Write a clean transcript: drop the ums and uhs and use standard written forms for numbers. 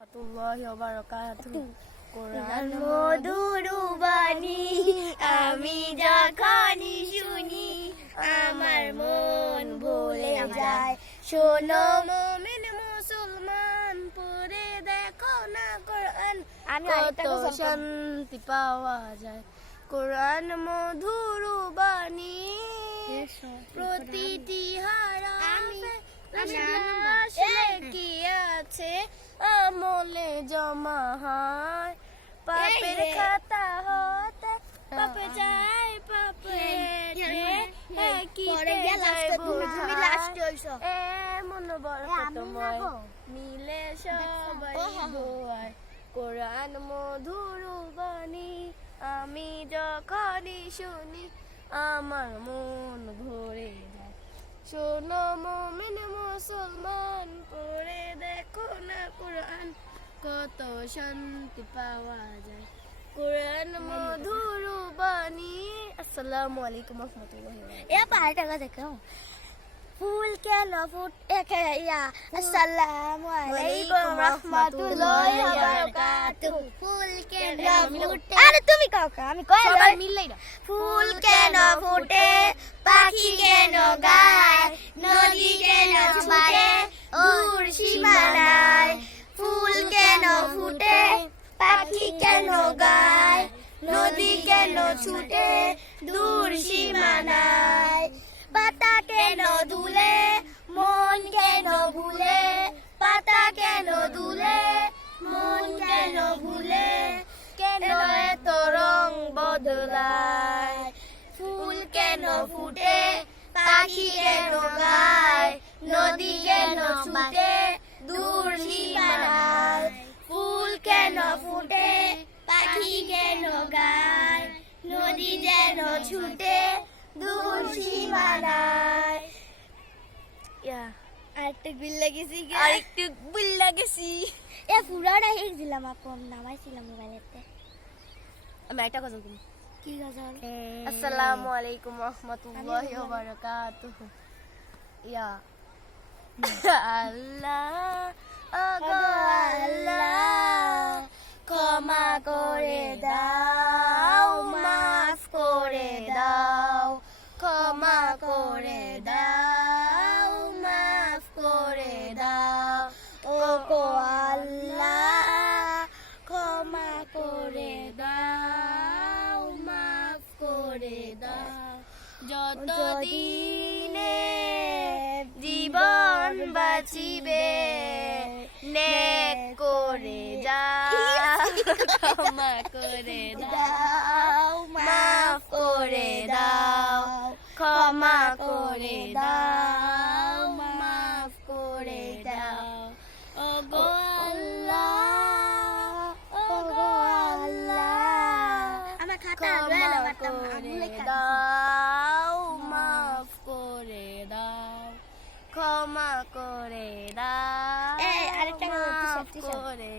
রাহমাতুল্লাহি ওয়া বারাকাতুহু। কোরআন মধুর বাণী আমি যখনই শুনি আমার মন ভুলে যায়। শোনো মুমিন মুসলমান পড়ে দেখো না কোরআন, আমি কত শান্তি পাওয়া যায়। কোরআন মধুর বাণী প্রতিটি হারাফে কি আছে আমলে জমা হয়। পাপের খাতা হতে পাপে যায় এমন বরকতময় মিলে সবাই দোয়ায়। কোরআন মধুর বাণী আমি যখনই শুনি আমার মন ভরে যায়। শোনো মুমিন মুসলমান পড়ে দেখো না কোরআন, কত শান্তি পাওয়া যায়। কোরআন মধুর বাণী। আসসালামু আলাইকুম ওয়া রাহমাতুল্লাহি ওয়া বারাকাতুহু। এ পাহাড়টা দেখো ফুল কেন ফুটে আসসালামু আলাইকুম রাহমাতুল্লাহি ওয়া বারাকাতুহু। ফুল কেন ফুটে, আরে তুমি কাও আমি কই সবাই মিললেই না। ফুল কেন ফুটে পাখি কেন গায় নদী কেন ছুটে দূর সীমানায়। ফুল কেন ফুটে পাখি কেন গায় নদী কেন ছুটে দূর সীমানায়। পাতা কেন দুলে মন কেন ভুলে পাতা কেন দুলে মন কেন ভুলে কেন এত রং বদলায়। ফুল কেন ফুটে পাখি কেন গায় নদী কেন ছুটে দূর সীমানায়। ফুল কেন ফুটে পাখি কেন গায় নদী যেন ছুটে দূর সীমানায়। আরেকটু বিল লাগেছি আরেকটু বিল লাগেছি। এ পুরাটা হিক দিলাম আপন নামাইছিলাম মোবাইলেতে। আমি একটা কথা বলি। কি গজল? আসসালামু আলাইকুম ওয়া রাহমাতুল্লাহি ওয়া বারাকাতুহু। ইয়া আল্লাহ ওগো আল্লাহ ক্ষমা করে দাও মাফ করে দাও ক্ষমা করে দাও মাফ করে দাও। ওগো আল্লাহ ক্ষমা করে দাও মাফ করে দাও। যতদিনে জীবন বাঁচিবে নেক করে যাও। ক্ষমা করে দাও মাফ করে দাও। ক্ষমা করে দাও মাফ করে দাও। ওগো আল্লাহ ওগো আল্লাহ আমার খাতা ক্ষমা করে দাও মাফ করে দাও। ক্ষমা করে দাও এই আরেকটা মাফ টি-শার্ট করে